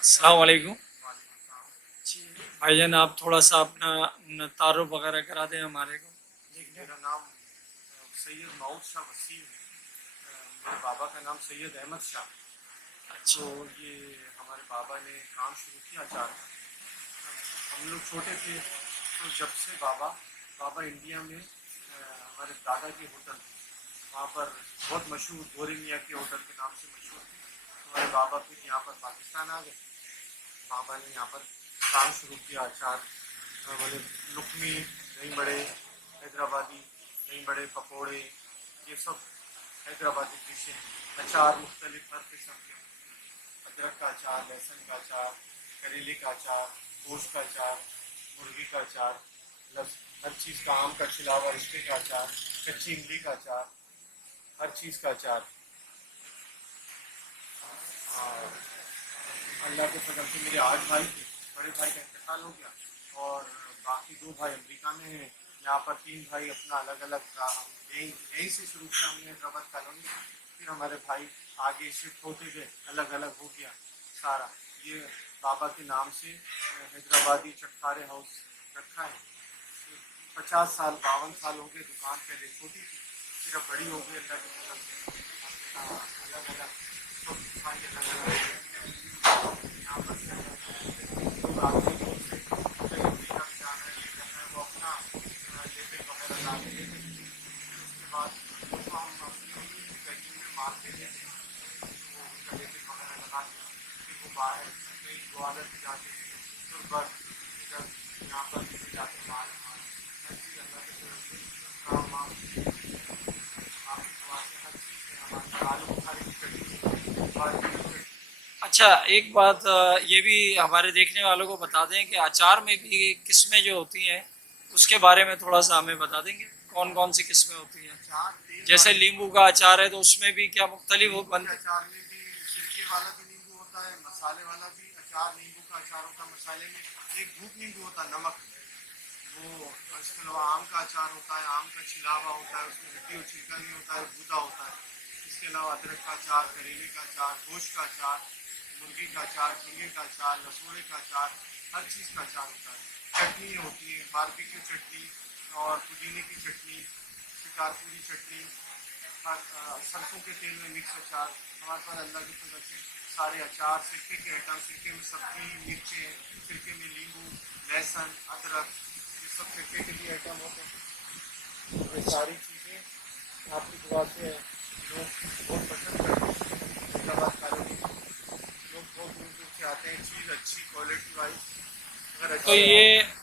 अस्सलाम वालेकुम जी। भाईजान आप थोड़ा सा अपना तारुफ वगैरह करा दें हमारे को देखने। मेरा नाम सैयद माउद शाह वसीम है। मेरे बाबा का नाम सैयद अहमद शाह। अच्छा। तो ये हमारे बाबा ने काम शुरू किया अचार का। हम लोग छोटे थे तो जब से बाबा बाबा इंडिया में हमारे दादा की होटल थी, वहाँ पर बहुत मशहूर गोरी मियाँ के होटल के नाम से मशहूर थी। हमारे बाबा फिर यहाँ पर पाकिस्तान आ गए। बाबा ने यहाँ पर काम शुरू किया अचार बोले लुकमी, दही बड़े हैदराबादी, दही बड़े पकोड़े, ये सब हैदराबादी डिशें हैं। अचार मुख्तलिफ हर किस्म के, अदरक का अचार, लहसुन का अचार, करेले का अचार, गोश्त का अचार, मुर्गी का अचार, मतलब हर चीज़ का, आम का छिलावा, रिश्ते का अचार, कच्ची इमली का अचार, हर चीज़ का अचार। और अल्लाह के फजल से मेरे 8 भाई थे। बड़े भाई का इंतकाल हो गया और बाकी 2 भाई अमेरिका में हैं। यहाँ पर 3 भाई अपना अलग अलग यहीं से शुरू किया हमने हैदराबाद कॉलोनी से। फिर हमारे भाई आगे शिफ्ट होते गए, अलग अलग हो गया सारा। ये बाबा के नाम से हैदराबादी चटखारे हाउस रखा है। 50 साल 52 साल हो गए। दुकान पहले छोटी थी, फिर अब बड़ी हो गई अल्लाह के फजल से। अलग अलग सब दुकान अलग अलग हो गए। यहाँ पर से लोग आते हैं दूर से, कहीं अमेरिका में जाना है, ये करना है, वो अपना लेबल वगैरह ला के देते हैं। फिर उसके बाद उसको हम अपनी पैकिंग में माल देते हैं, वो उनका लेबल वगैरह लगा के फिर वो बाहर कहीं ग्वालियर भी जाते हैं, गुलबर्ग, इधर यहाँ पर भी जाते हैं माल हमारे। हर चीज़ अल्लाह के तरफ से काम वाम आपकी दुआ से हर चीज़ है हमारे। आलू बुखारे की चटनी, बाजरे की चटनी। अच्छा, एक बात ये भी हमारे देखने वालों को बता दें कि अचार में भी किस्में जो होती हैं उसके बारे में थोड़ा सा हमें बता देंगे कौन कौन सी किस्में होती हैं। अचार तेल जैसे वाले नींबू का अचार है तो उसमें भी क्या मुख्तलिफ नींबू के बनते हैं। अचार में भी सिरके वाला भी नींबू होता है, मसाले वाला भी अचार। नींबू का अचार होता है मसाले में, एक भूख नींबू होता है नमक वो। इसके अलावा आम का अचार होता है, आम का छिलावा होता है, उसमें हड्डी और छिलका नहीं होता है, गूदा होता है। इसके अलावा अदरक का अचार, करेले का अचार, गोश्त का अचार, मुर्गी का अचार, झींगे का अचार, लसूड़े का अचार, हर चीज़ का अचार होता है। चटनी होती है, बारबेक्यू चटनी और पुदीने की चटनी, शिकारपुरी चटनी, सरसों के तेल में मिक्स अचार। हमारे पास अल्लाह की फजल से सारे अचार, सिरके के आइटम, सिरके में सब्जी, मिर्चें, सिरके में नींबू, लहसुन, अदरक, ये सब सिरके के लिए आइटम होते हैं। तो ये सारी चीज़ें आपकी दुआ से लोग बहुत पसंद करते हैं। हैदराबाद कॉलोनी में लोग बहुत दूर दूर से आते हैं। चीज़ अच्छी क्वालिटी वाइज अगर तो अच्छी है।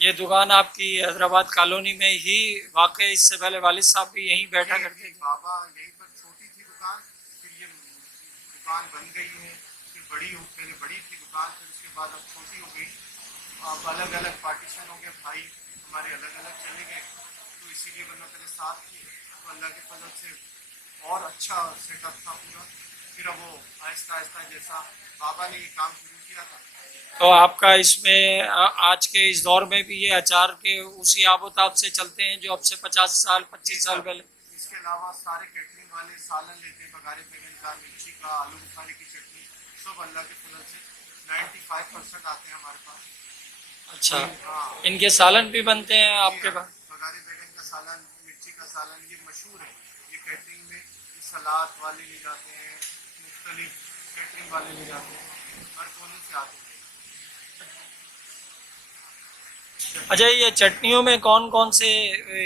ये दुकान आपकी हैदराबाद कॉलोनी में ही वाकई, इससे पहले वालिद साहब भी यहीं बैठा करते ये थे। बाबा यहीं पर छोटी थी दुकान, फिर ये दुकान बन गई है, फिर बड़ी हो, पहले बड़ी थी दुकान, फिर उसके बाद अब छोटी हो गई। अब अलग अलग पार्टीशन हो गए, भाई हमारे अलग अलग चले गए, तो इसीलिए वरना पहले साथ थी। तो अल्लाह के फजल से और अच्छा सेटअप था पूरा। फिर अब वो आहिस्ता आहिस्ता जैसा बाबा ने ये काम शुरू किया था। तो आपका इसमें आज के इस दौर में भी ये अचार के उसी आबोताब से चलते हैं जो अब से 50 साल जी 25 साल सर, पहले। इसके अलावा सारे कैटरिंग वाले सालन लेते हैं, बघारे बैगन का, मिर्ची का, आलू बुखारे की चटनी, सब अल्लाह के फजल से 95% आते हैं हमारे पास। अच्छा, कोई हाँ इनके सालन भी बनते हैं जी आपके हाँ, पास। बघारे बैगन का सालन, मिर्ची का सालन, ये मशहूर है। ये कैटरिंग में ये सलाद वाले ले जाते हैं, मुख्तलिफ कैटरिंग वाले ले जाते हैं, हर कोने से आते हैं। अच्छा, चटनी ये चटनियों में कौन कौन से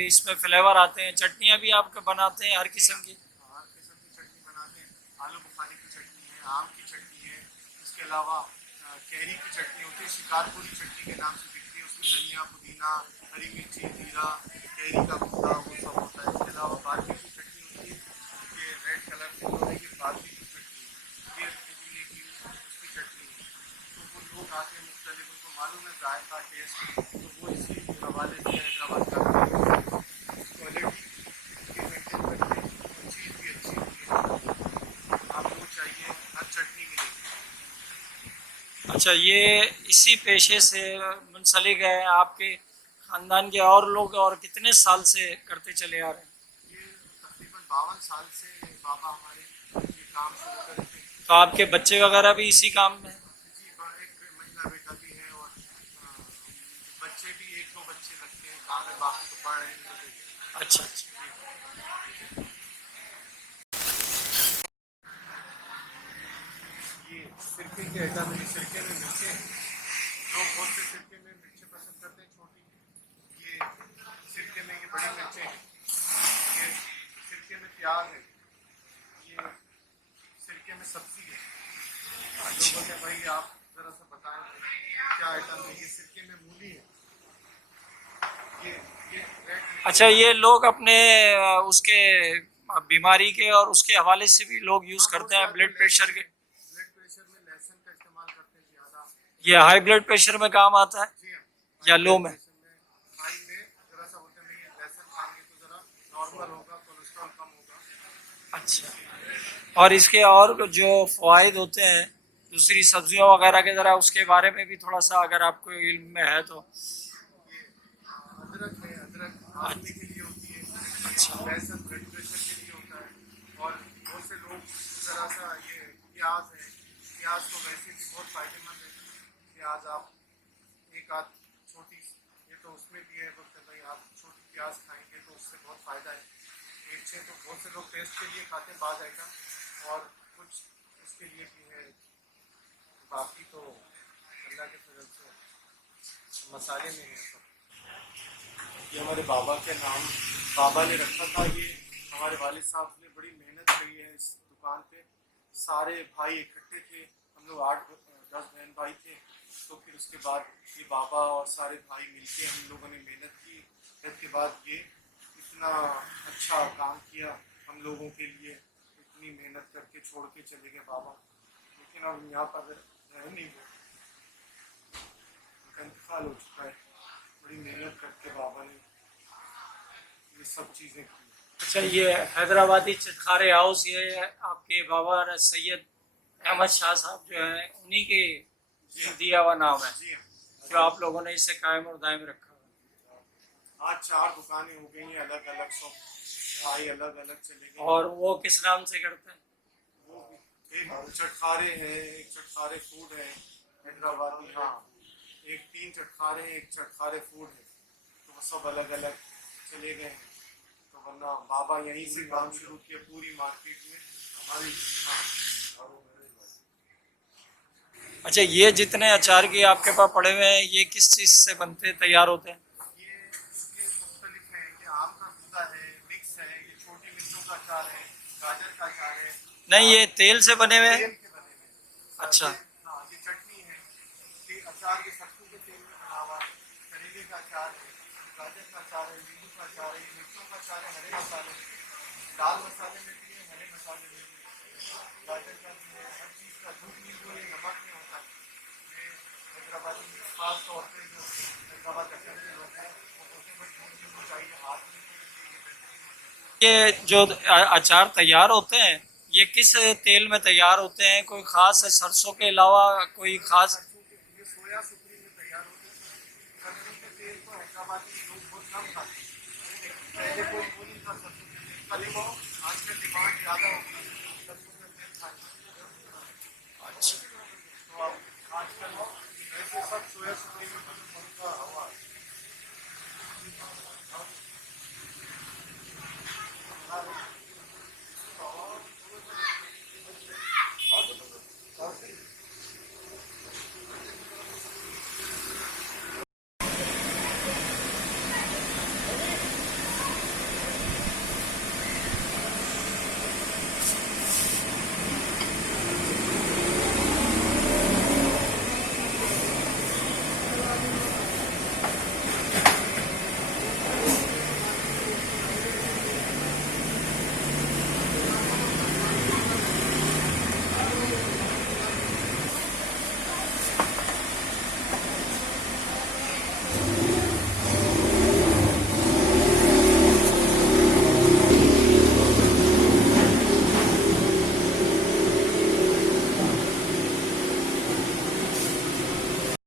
इसमें फ्लेवर आते हैं, चटनियाँ भी आप बनाते हैं हर जी किस्म हाँ, की। हर किस्म की चटनी बनाते हैं। आलू बुखारे की चटनी है, आम की चटनी है, इसके अलावा कैरी की चटनी होती है, शिकारपुरी चटनी के नाम से बिकती है। उसमें धनिया, पुदीना, हरी मिर्ची, जीरा, कैरी का गूदा, वो सब होता है। इसके अलावा बारबेक्यू चटनी होती है, ये रेड कलर में जो है ये बारबेक्यू चटनी है, ये पुदीने की उसकी चटनी है। तो वो लोग आते हैं मुख्तलिफ, उनको मालूम है जायका टेस्ट, तो वो इसी हवाले से हैदराबाद का क्वालिटी उनकी मेंटेन करते हैं और चीज़ भी अच्छी होती है। आपको चाहिए हर चटनी मिलेगी। अच्छा, ये इसी पेशे से मुंसलिक है आपके खानदान के और लोग, और कितने साल से करते चले आ रहे हैं। ये तकरीबन 52 साल से बाबा हमारे ये काम शुरू करे थे। तो आपके बच्चे वगैरह भी इसी काम में हैं? अच्छा अच्छा। ये सिरके के आइटम है, सिरके में मिर्चें, लोग बहुत से सिरके में मिर्चें पसंद करते हैं छोटी, ये सिरके में ये बड़ी मिर्चें हैं, ये सिरके में प्याज है, ये सिरके में सब्जी है। लोग बोलते हैं भाई आप ज़रा सा बताएं क्या आइटम है, ये सिरके में मूली है, ये ये रेड अच्छा, ये लोग अपने उसके बीमारी के और उसके हवाले से भी लोग यूज हाँ, बहुत करते से हैं, आदमी ब्लड प्रेशर के। ब्लड प्रेशर में लहसुन का इस्तेमाल करते हैं ज़्यादा। ये हाई ब्लड प्रेशर में काम आता है जी हाँ, या हाई लो ब्लड में? प्रेशर में, हाई में ज़रा सा बोलते हैं नहीं लहसुन खाएंगे तो ज़रा नॉर्मल होगा, कोलेस्ट्रॉल कम होगा। अच्छा, और इसके और जो फायदे होते हैं दूसरी सब्जियों वगैरह के, जरा उसके बारे में भी थोड़ा सा अगर आपको इल्म में है तो। ये अदरक है, अदरक हाजमे के लिए होती है, अच्छा लहसुन ब्लड प्रेशर के लिए होता है, और बहुत से लोग ज़रा सा ये प्याज है, प्याज तो वैसे भी बहुत फ़ायदेमंद है। प्याज आप एक आध छोटी, ये तो उसमें भी है, बोलते हैं भाई आप छोटी प्याज खाएंगे तो उससे बहुत फ़ायदा है। मिर्चें तो बहुत से लोग टेस्ट के लिए खाते हैं बाद आइटम, और कुछ उसके लिए भी है, बाकी तो अल्लाह के फजल से मसाले में है सब। ये हमारे बाबा के नाम, बाबा ने रखा था ये, हमारे वालिद साहब ने बड़ी मेहनत करी है इस दुकान पे। सारे भाई इकट्ठे थे, हम लोग 8-10 बहन भाई थे, तो फिर उसके बाद ये बाबा और सारे भाई मिलके हम लोगों ने मेहनत की, फिर के बाद ये इतना अच्छा काम किया हम लोगों के लिए, इतनी मेहनत करके छोड़ के चले गए बाबा, लेकिन अब यहाँ पर रह नहीं गए, उनका इंतकाल हो चुका है। बड़ी मेहनत करके बाबा ने ये सब चीज़ें की। अच्छा, ये हैदराबादी चिटखारे हाउस, ये आपके बाबा सैयद अहमद शाह साहब जो है उन्हीं के दिया हुआ नाम है, जी हाँ, जो आप लोगों ने इसे कायम और दायम रखा हुआ आज 4 दुकानें हो गई हैं अलग अलग, सब भाई अलग अलग चले है। गए। और वो किस नाम से करते हैं? वो भी एक चटखारे है, एक चटखारे फूड है हैदराबादी, हाँ, एक 3 चटखारे हैं, एक चटखारे फूड है, तो वो सब अलग अलग चले गए हैं। तो वरना बाबा यहीं से काम शुरू किया पूरी मार्केट में हमारी। हाँ, अच्छा, ये जितने अचार के आपके पास पड़े हुए हैं ये किस चीज़ से बनते तैयार होते हैं? ये इसके मुख्तलिफ हैं कि आम का गूदा है, मिक्स है, ये छोटी मिर्चों का अचार है, गाजर का अचार है, नहीं, ये तेल से बने हुए तेल हैं। के बने हुए। अच्छा हाँ, ये चटनी है, ये अचार ये सत्तू के तेल में बना हुआ है, करेले का अचार है, गाजर का अचार है, नींबू का अचार है, मिर्चों का अचार है, हरे मसाले, लाल मसाले में भी है, हरे मसाले में भी है, गाजर का भी है, हर चीज़ का दूध नींबू है, नमक में होता है। ये हैदराबादी में खास तौर पे जो हैदराबाद दक्षिण के लोग हैं वो बोलते हैं भाई दूध नींबू चाहिए, हाथ में ये बेहतरीन हो जाता ये जो अचार तैयार होते हैं ये किस तेल में तैयार होते हैं? कोई खास सरसों के अलावा कोई है। खास? सरसों के, ये सोया सुपरी में तैयार होते हैं। सरसों के तेल को हैदराबादी लोग बहुत कम खाते हैं, लेकिन पहले कोई वो नहीं था सरसों के तेल का, लेकिन आजकल डिमांड ज़्यादा होती है सरसों के तेल खाने की। अच्छा तो अब आजकल वैसे सब सोया सुपरी में